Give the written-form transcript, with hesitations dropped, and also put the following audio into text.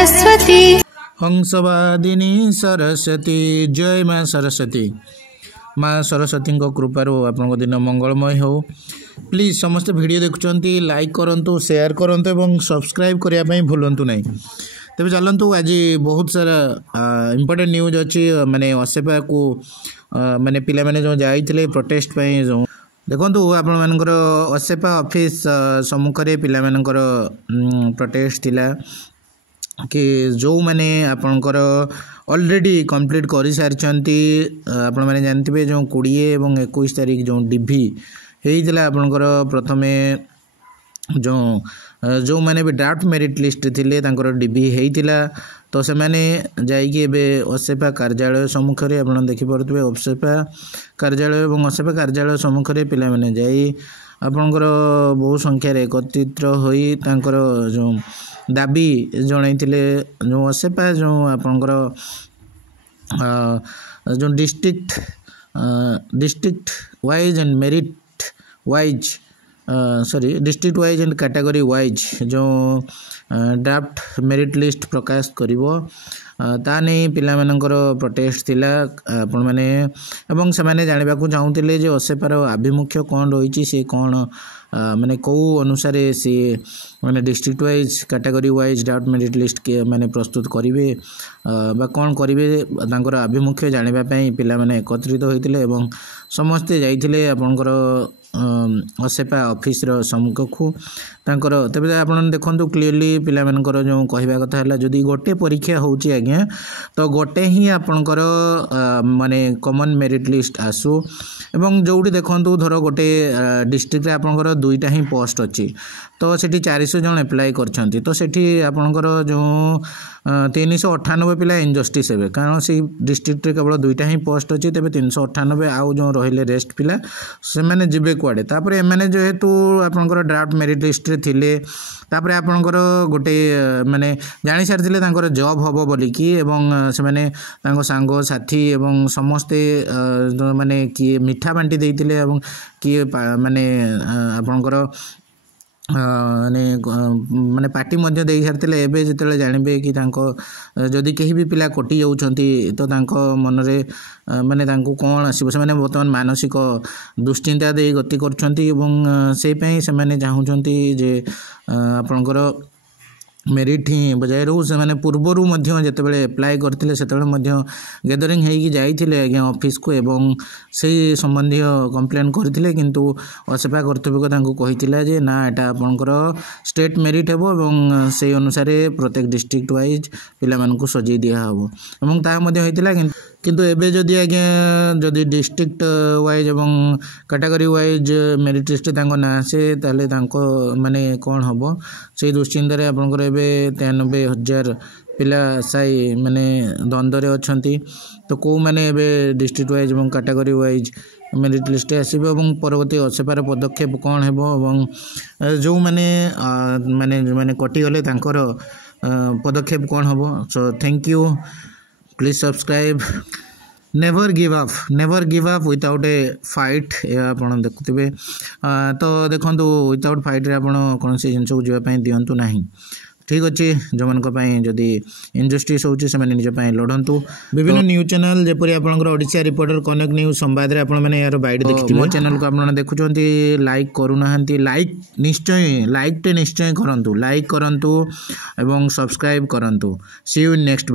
सरस्वती हंसवादिनी सरस्वती जय माँ सरस्वती। माँ सरस्वती कृपारू आपन दिन मंगलमय हो। प्लीज समस्त वीडियो देखुंट लाइक करूँ शेयर करूँ और सब्सक्राइब करने भूलु ना। तेज चलतु आज बहुत सारा इम्पोर्टेंट न्यूज अच्छी माने असेपा को माने पिला माने जो जाइए प्रोटेस्ट जो देखो आपण मानकर असेपा ऑफिस सम्मुख में पिला मानकर प्रोटेस्ट थिला कि जो मैंने आपणकर ऑलरेडी कंप्लीट कर सारी आपण मैंने जानते जो 20 और 21 तारीख जो डिभी होता आपणकर प्रथमे जो मैंने भी ड्राफ्ट मेरिट लिस्ट थिले तांकर डिभी होता तो से मैंने जाइए असेपा कार्यालय सम्मुख में आप देखिपे असेपा कार्यालय और असेपा कार्यालय सम्मुख में पिला माने जाई आपणकर बहु संख्यार एकत्रित होई तांकर जो दाबी जनइथिले जो असेपा जो आपणकर जो district wise and merit wise district wise and category wise जो ड्राफ्ट मेरिट लिस्ट प्रकाश करिवो ता नहीं पिला मानकर प्रोटेस्ट थिला आपण माने एवं से माने जानिबा को चाहूतिले जे असेपार आभिमुख्य कौन रही सी कौन माने कौ अनुसार सी माने district wise category wise draft merit list के माने प्रस्तुत करिवे बा कौन करिवे तांकर आभिमुख्य जानिबा पई पिला माने एकत्रित होइतिले एवं समस्ते जाइतिले आपनकर असेपा ऑफिस रो सम्मुख को तांकर तबे आपण देखंतु क्लियरली पिला मानकर जो कहबा कथा हला जदी गोटे परीक्षा होउची आज्ञा तो गोटे ही आपनकर माने कॉमन मेरिट लिस्ट आसु एवं जोडी देखंतु धर गोटे डिस्ट्रिक्ट रे आपनकर दुईटा ही पोस्ट अछि तो सेठी 400 जन अप्लाई करछंती तो सेठी आपनकर जो 398 पिला इनजस्टिस हेबे कारण से डिस्ट्रिक्ट रे केवल दुईटा ही पोस्ट अछि तबे 398 आउ जो रहिले रेस्ट पिला से माने जिबे कुआडे तापर एमाने जेहेतु आपनकर ड्राफ्ट मेरिट लिस्ट रे थिले तापर आपनकर गोटे माने जानि सारथिले तांकर जॉब हबो बोली कि एवं से माने तांको सांगो साथी एवं समस्ते माने कि मिठा बांटी देइतिले एवं कि माने आपनकर माने पार्टी मध्य दे सारी एवं जो जानवे कि जदि कहीं भी पिला कटि जाउछंती तो मन रे माने कौन आसो से बर्तमान मानसिक दुश्चिंता दे गति कर चाहूँगी जे आपणकर मेरिट ही बजाय रू से माने पूर्वरु जितेबाला एप्लाय करते से गैदरिंग होते आज्ञा ऑफिस को एवं से संबंधी कंप्लेन करते किंतु असेपा कर्तव्य कही जे ना एटा आपनकर स्टेट मेरिट हेबो एवं से अनुसार प्रत्येक डिस्ट्रिक्ट वाइज पिला मानकु सजै दिया हबो एवं ता मध्ये होइतिला किंतु एबे जदि आज्ञा जदि डिस्ट्रिक्ट वाइज एवं कैटेगरी वाइज मेरिट लिस्ट तांको ना आसे ताले तांको माने कौन हबो से दुश्चिंतार आपनकर एबे 93,000 पिला साई माने द्वंद्व अच्छी तो कौ मैंने डिस्ट्रिक्ट वाइज और कैटेगरी वाइज मेरिट लिस्ट आसब और परवर्ती असेपार पदक्षेप कौन है जो मैंने माने माने कटिगले तांकर पदक्षेप कौन हम। So thank you please subscribe never give up without A fight आप देखुवे तो देखो विदाउट फाइट रे आपन कौन से जिन को जावाई दिंतु ना ठीक अच्छे जो मान जदि इनजस्टिस होची से माने निज पई लढंतु विभिन्न न्यूज चैनल जेपरि आपनकर ओडिसा रिपोर्टर कनेक्ट न्यूज संवाद रे आपण माने यार बाइट देखिथिबे मो चैनल को आपण देखुचंती लाइक करू नाहंती लाइक निश्चय करंतु लाइक करंतु एवं सब्सक्राइब करंतु सी यू इन नेक्स्ट